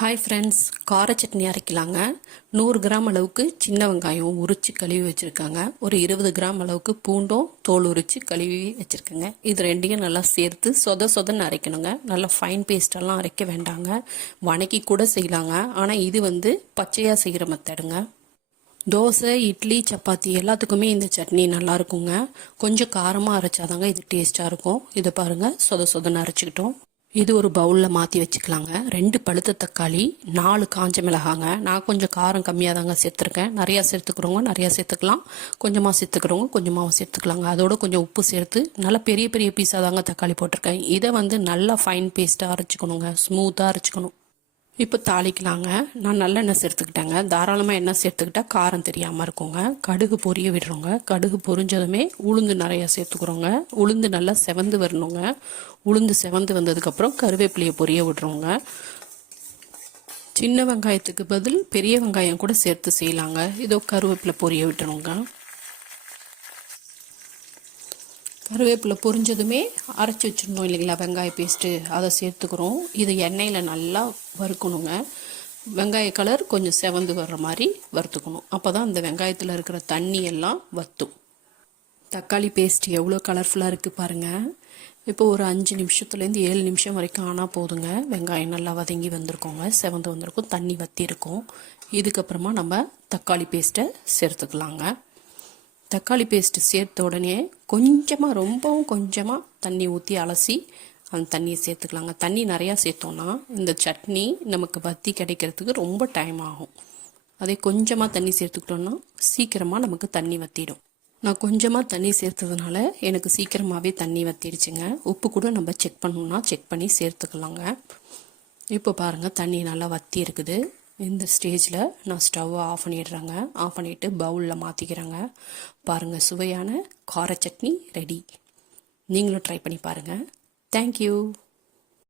Hi friends, கார chutney அரைக்கலாங்க. 100 gram அளவுக்கு சின்ன வெங்காயம் உரித்து கழுவி வச்சுருக்காங்க. ஒரு 20 கிராம் அளவுக்கு பூண்டும் தோல் உரித்து கழுவி வச்சுருக்கேங்க. இது ரெண்டையும் நல்லா சேர்த்து சொதன்னு அரைக்கணுங்க. நல்லா ஃபைன் பேஸ்டெல்லாம் அரைக்க வேண்டாங்க, வணக்கி கூட செய்யலாங்க. ஆனால் இது பச்சையாக செய்கிற மெத்தடுங்க. தோசை, இட்லி, சப்பாத்தி எல்லாத்துக்குமே இந்த சட்னி நல்லா இருக்குங்க. கொஞ்சம் காரமாக அரைச்சாதாங்க இது டேஸ்ட்டாக இருக்கும். இதை பாருங்கள், சொதன்னு அரைச்சிக்கிட்டோம். இது ஒரு பவுலில் மாற்றி வச்சுக்கலாங்க. 2 பழுத்த தக்காளி, 4 காஞ்ச மிளகாங்க. நான் கொஞ்சம் காரம் கம்மியாக தாங்க சேர்த்துருக்கேன். நிறையா சேர்த்துக்கிறவங்க நிறையா சேர்த்துக்கலாம், கொஞ்சமாக சேர்த்துக்கிறவங்க கொஞ்சமாக சேர்த்துக்கலாங்க. அதோட கொஞ்சம் உப்பு சேர்த்து நல்லா பெரிய பெரிய பீஸாக தாங்க தக்காளி போட்டிருக்கேன். இதை நல்லா ஃபைன் பேஸ்ட்டாக அரைச்சிக்கணுங்க, ஸ்மூத்தாக அரைச்சிக்கணும். இப்போ தாளிக்கலாங்க. நான் நல்லெண்ணெய் சேர்த்துக்கிட்டேங்க. தாராளமாக எண்ணெய் சேர்த்துக்கிட்டா காரம் தெரியாமல் இருக்குங்க. கடுகு பொரிய விடுறோங்க. கடுகு பொரிஞ்சதுமே உளுந்து நிறையா சேர்த்துக்கிறோங்க. உளுந்து நல்லா செவந்து வரணுங்க. உளுந்து செவந்து வந்ததுக்கப்புறம் கருவேப்பிலையை பொரிய விடுறோங்க. சின்ன வெங்காயத்துக்கு பதில் பெரிய வெங்காயம் கூட சேர்த்து செய்யலாங்க. இதோ கருவேப்பிலை பொரிய விட்டுருங்க. கருவேப்பிலை பொரிஞ்சதுமே அரைச்சி வச்சிடணும் இல்லைங்களா, வெங்காய பேஸ்ட்டு, அதை சேர்த்துக்கிறோம். இது எண்ணெயில் நல்லா வறுக்கணுங்க. வெங்காய கலர் கொஞ்சம் செவந்து வர்ற மாதிரி வறுத்துக்கணும். அப்போ தான் அந்த வெங்காயத்தில் இருக்கிற தண்ணி எல்லாம் வற்றும். தக்காளி பேஸ்ட் எவ்வளோ கலர்ஃபுல்லாக இருக்குது பாருங்கள். இப்போ ஒரு 5 நிமிஷத்துலேருந்து 7 நிமிஷம் வரைக்கும் ஆனால் போதுங்க. வெங்காயம் நல்லா வதங்கி வந்திருக்கோங்க, செவந்து வந்திருக்கும், தண்ணி வற்றி இருக்கும். இதுக்கப்புறமா நம்ம தக்காளி பேஸ்ட்டை சேர்த்துக்கலாங்க. தக்காளி பேஸ்ட்டு சேர்த்த உடனே கொஞ்சமாக, ரொம்பவும் கொஞ்சமாக தண்ணி ஊற்றி அலசி அந்த தண்ணியை சேர்த்துக்கலாங்க. தண்ணி நிறையா சேர்த்தோன்னா இந்த சட்னி நமக்கு வற்றி கிடைக்கிறதுக்கு ரொம்ப டைம் ஆகும். அதே கொஞ்சமாக தண்ணி சேர்த்துக்கிட்டோன்னா சீக்கிரமாக நமக்கு தண்ணி வற்றிடும். நான் கொஞ்சமாக தண்ணி சேர்த்ததுனால எனக்கு சீக்கிரமாகவே தண்ணி வற்றிடுச்சுங்க. உப்பு கூட நம்ம செக் பண்ணணுன்னா செக் பண்ணி சேர்த்துக்கலாங்க. இப்போ பாருங்கள், தண்ணி நல்லா வற்றி இருக்குது. இந்த ஸ்டேஜில் நான் ஸ்டவ்வை ஆஃப் பண்ணிடுறேங்க. ஆஃப் பண்ணிவிட்டு பவுலில் மாற்றிக்கிறேங்க. பாருங்கள், சுவையான கார சட்னி ரெடி. நீங்களும் ட்ரை பண்ணி பாருங்கள். தேங்க்யூ.